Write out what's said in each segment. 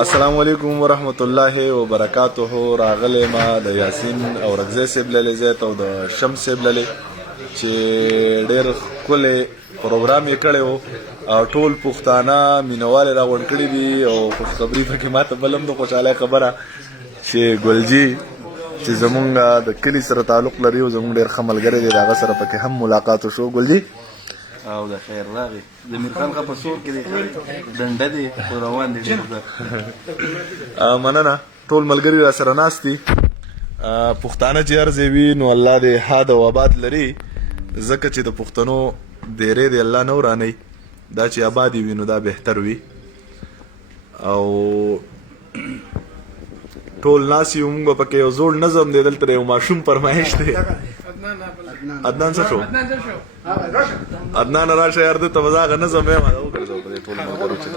السلام علیکم ورحمت الله وبرکاته. راغلی ما د یاسین او رغزی صاحب للی زیت او د شمس صاحب للی چې ډېر ښکلی پروګرام یې کړی و او ټول پښتانه مینهوال یې راغونډ کړي دي او خوشخبري پکې ما ته بل هم د خوشحالۍ خبره چې ګلجي چې زمونږ د کلي سره تعلق لري او زمونږ ډېر ښه ملګری دی د هغه سره پکې هم ملاقات وشو. ګلجي او د خیر راغی د میرخان خان په سور کې دی ډنډه دی خو روان دی ډېر مننه. ټول ملګري را سره ناست دي. پښتانه چې هر ځای وي نو الله دې ښاد او آباد لري، ځکه چې د پښتنو ډېری دی الله نه ورانوي. دا چې آباد وي نو دا بهتر وي. او ټول ناس یو موږ پکې یو زوړ نظم دی دلته یو ماشوم فرمایش دی. عدنان څه شو؟ عدنان راشه یار دلته به زه هغه نظم یم هغه وګرځو په دې ټولو ملګرو چې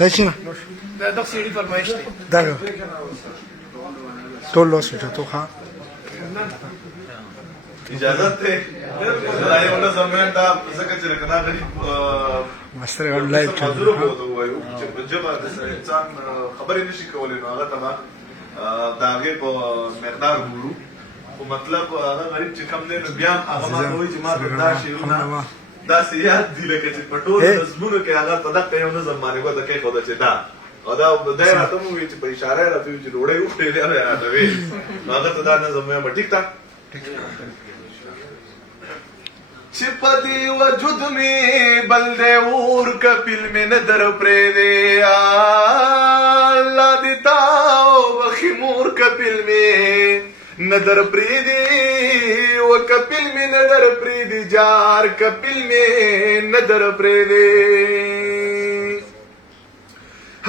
دا څه دا دغه سیډي فرمایش دی دا ټول لوس ته تو ښه اجازه ته دا یو نظم یم دا ځکه چې کنه غریب مستر غړ لایو حضور کوو وایو چې په جبه د انسان خبرې نشي کولای نو هغه ته د هغې په مقدار ګورو. خو مطلب هغه غریب چې کم دی نو بیا هم هغه ما ته وایي چې ما ته دا شعرونه داسې یاد دي لکه چې په ټولو نظمونو کې هغه په دقه یو نظم باندې ګوته کېښوده چې دا او دا دی راته مو وایي چې په اشاره یې راته وایي چې ډوډۍ وخورې دی هغه یې راته وایي نو هغه ته دا نظم وایم. ټیک ده چې په دې وجود مې بل دی اور کپیل مې نه در پرېږدې الله دې تا وبخي مور کپیل مې نه در پرېږدي و کپیل مې نه در پرېږدي جار کپیل مې نه در پرېږدي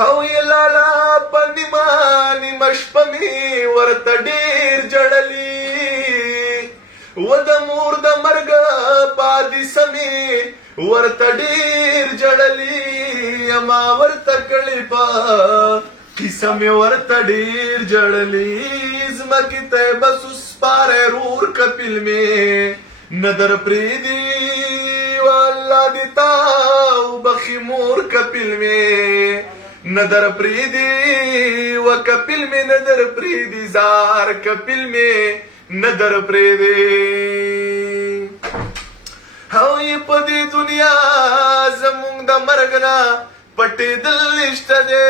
او یې لالا په نیمه نیمه شپه مې ورته ډېر جړلي و د مور د مرګ پادیسه مې ورته ډېر جړلي اما ورته کړې په کیسه مې ورته ډېر جړلي ځمکې ته بس سپاره رور کپیل مې نه در پرېږدي والله دې تا وبخي مور کپیل مې نه در پرېږدي و کپیل مې نه در پرېږدي زار کپیل مې نه در پرېږدي او یې په دې دنیا زمونږ د مرګ نه پټېدل نشته دی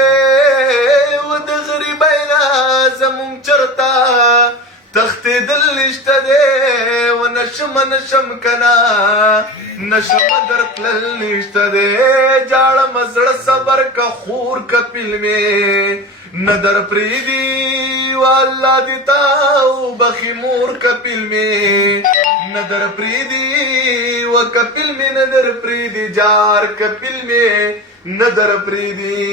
و د غریبۍ نه زمونږ چرته تښتېدل نشته دی و نشم کنه نشمه در تلل نشته دی جاړمه زړه صبر که خور کپیل مې نه در پرېږدي والله دې تا وبخي مور کپیل مې نه در پرېږدي و کپیل مې نه در پرېږدي جار کپیل مې نه در پرېږدي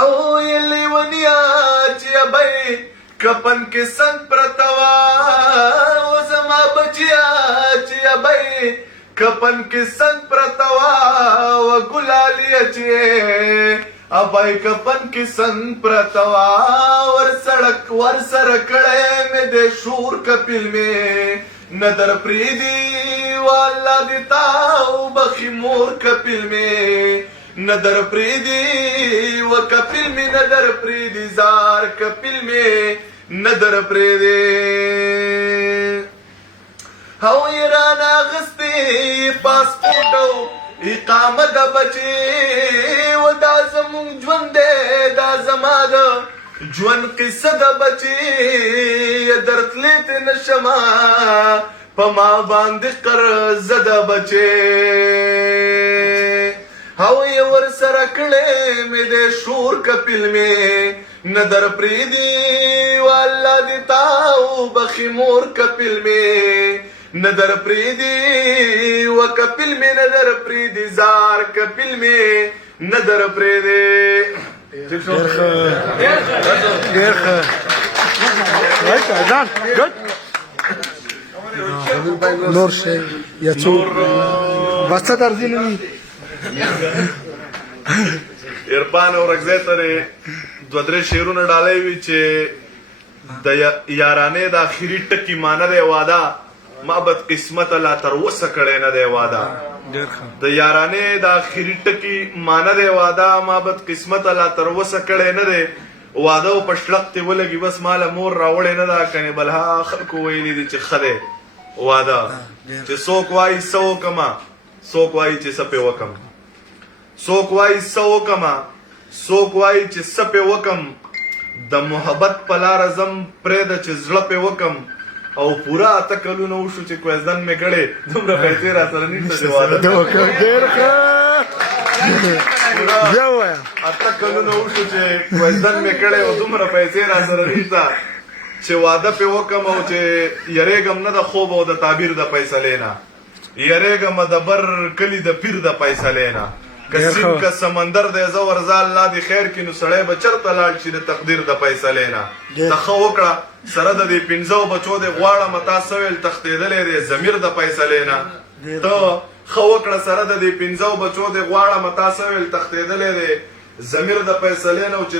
او یې لیونیا چې ابۍ کپن کې څنګ پرته وه و زما بچیا چې ابۍ کپن کې څنګ پرته وه و ګلاليه چې ابای کپن کې څنګ پرته وه ور سره کړی مې د شور کپیل مې نه در پرېږدي والله دې تا وبخي مور کپیل مې نه در پرېږدي و کپیل مې نه در پرېږدي زار کپیل مې نه در پرېږدي او یې رانه اخیستې پاسپورټ او اقامه د بچې و دا زمونږ ژوند دی دا زما د ژوند قصه د بچې درتلې ته نشمه په ما باندې قرضه د بچې او یې ورسره کړې مې د شور کپیل مې نه در پرېږدي والله دې تا وبخي مور کپیل مې نه در پرېږدي و کپیل مې نه در پرېږدي زار کپیل مې نه در پرېږدي. ډېر ښه رایټ اذان ګډ نور شي یا څو بس درځي نه عرفان او رغزی سره دوه درې شعرونه ډالۍ وي چې د یارانې د اخري ټکي معنی دی واده ما بد قسمت لا تر وسه کړی نه دی واده ډیر ښه د یارانې د اخري ټکي مانه دی واده ما بد قسمت لا تر وسه کړی نه دی واده او په شلق ته ولګي بس مال مور راوړې نه دا کني بلها خلکو ویلي دي چې خده واده چې څوک وایي سو کما څوک وایي چې سپه وکم څوک وایي سو کما څوک وایي چې سپه وکم د محبت په لار زم پرې د چې زړه په وکم او پورا اته کلونه وشو چې کوزدن مې کړي دومره پیسې را سره نشته واده ډیر ښه بیا وایا اته کلونه وشو چې کوزدن مې کړي او دومره پیسې را سره نشته چې واده په وکم او چې یریګم نه د خوب او د تعبیر د فیصلې نه یریګم د بر کلی د پیر د فیصلې نه کسیم کا سمندر د زور زال الله دی خیر کې نو سړی بچرته لاړ شي د تقدیر د فیصلې نه تخو وکړه سره د دې پنځو بچو د غواړه متا سویل تختیدلې د ضمیر د فیصلې نه ته خو وکړه سره د دې پنځو بچو د غواړه متا سویل تختیدلې د ضمیر د فیصلې نه چې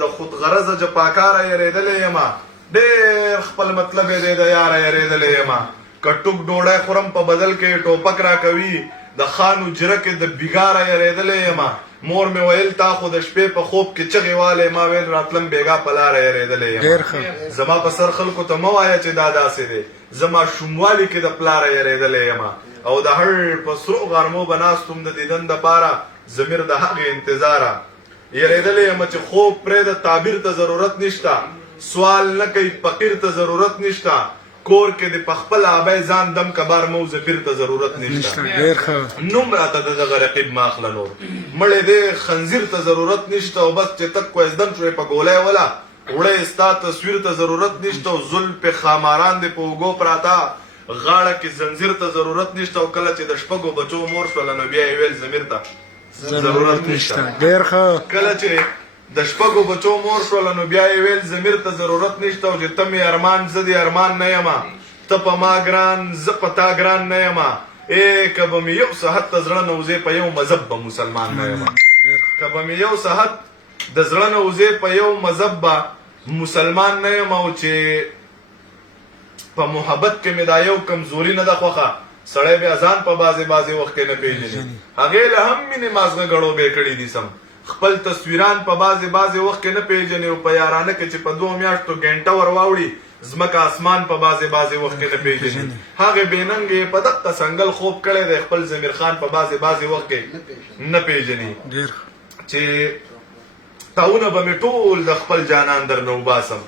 د خود غرض جپاکاره یریدلې یما ډېر خپل مطلب دې د یار یریدلې یما کټوک ډوړای خورم په بدل کې ټوپک را کوي د خانو جرکه د بیګاره یریدلې یما مور مې ویل تا خو د شپې په خوب کې چغې والے ما ویل راتلم بیګا په لار یریدلې ډیر یما ښه زما په سر خلکو ته مو وایا چې دا داسې دی زما شوموالي کې د پلار یریدلې یما او د هر په سرو غرمو بناستم د دیدن د پاره ضمیر د هغه انتظار یریدلې یما چې خوب پرې د تعبیر ته ضرورت نشتا سوال نه کوي فقیر ته ضرورت نشتا کور کې د پخپل ابای ځان دم کبار مو زفیر ته ضرورت نشته ډیر ښه نوم راته د رقیب ماخله نور مړې دې خنزیر ته ضرورت نشته او بس چې تک کو ازدم شوي په ګولای ولا وړې استا تصویر ته ضرورت نشته او زل په خاماران دې په وګو پراتا غاړه کې زنجیر ته ضرورت نشته او کله چې د شپږو بچو مور شول نو بیا ویل زمیر ته ضرورت نشته ډیر ښه کله چې د شپږو بچو مور شول نو بیا ویل زمیر ته ضرورت نشته او چې تم ارمان زدي ارمان نه یما ته په ما ګران ز پتا ګران نه یما کبه مې یو صحت زړه نوځي په یو مذهب مسلمان نه یما کبه مې یو صحت د زړه نوځي په یو مذهب مسلمان نه یما او چې په محبت کې مې دا یو کمزوري نه ده خوخه سړی بیا ځان په بازي وخت کې نه پیژني هغه له هم مې مازغه غړو به کړی دي سم خپل تصویران په بازي وخت کې نه پیژني او په یارانه کې چې په 2 میاشتو غنټه ور واوړي زمکه اسمان په بازي وخت کې نه پیژني هغه بیننګ په دغه سنگل خوب کړي د خپل ضمیر خان په بازي وخت کې نه پیژني ډیر چې تاونه به مې ټول د خپل جانان در نو باسم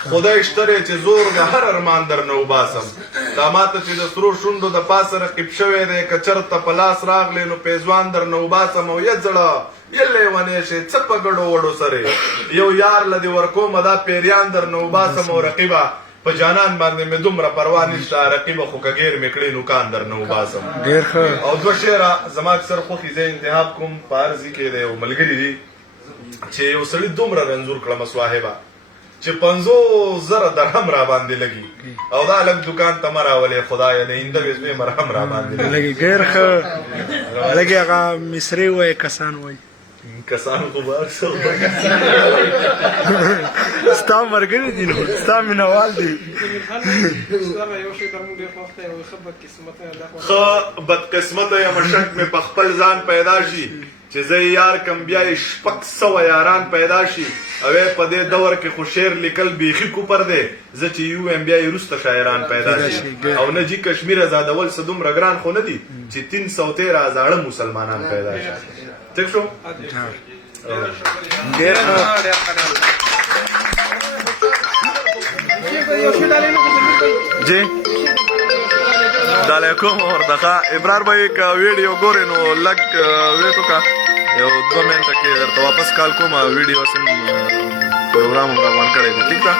خدای شتره چې زور د هر ارمان در نو باسم دا ماته چې د سرو شوندو د پاسه رقیب شوی دی کچر ته پلاس راغلی نو پیزوان در نو باسم او یځړه یلې ونی شي څپ غړو وړو سره یو یار لدی ورکو مدا پیریان در نو باسم او رقیبا په جانان باندې مې دومره پروا نشته رقیبه خو کګیر میکړي نو کان در نو باسم ډیر ښه او دو شعر زما اکثر خو خې انتخاب کوم پارزي کې دی او ملګری دی چې یو سړی دومره رنځور کړم صاحبہ چې 50,000 درهم را باندې لګي او دا لګ دکان ته مراولې خدای نه اند وې مرهم را باندې لګي ډیر ښه لګي هغه مصری وای کسان وای کسان خو بار څو ستا مرګري دي نو ستا مینوال دي خو بدقسمته یا مشک مې په خپل ځان پیدا شي چې زه یار کم بیا شپږ سوه یاران پیدا شي او په دې دور کې خو شعر لیکل بیخي کوپر دی زه چې یو ام بیا وروسته شاعران پیدا شي او نه جی کشمیر آزادول څه دومره ګران خو نه دي چې 313 زاړه مسلمانان پیدا شي ٹھیک شو ډیر ښه جی علیکم ورته ابرار بھائی کا ویډیو ګورې نو لګ ویټو کا یو 2 منټه کې درته واپس کال کوم ویډیو سم پروګرام روان کړی دی ٹھیک ده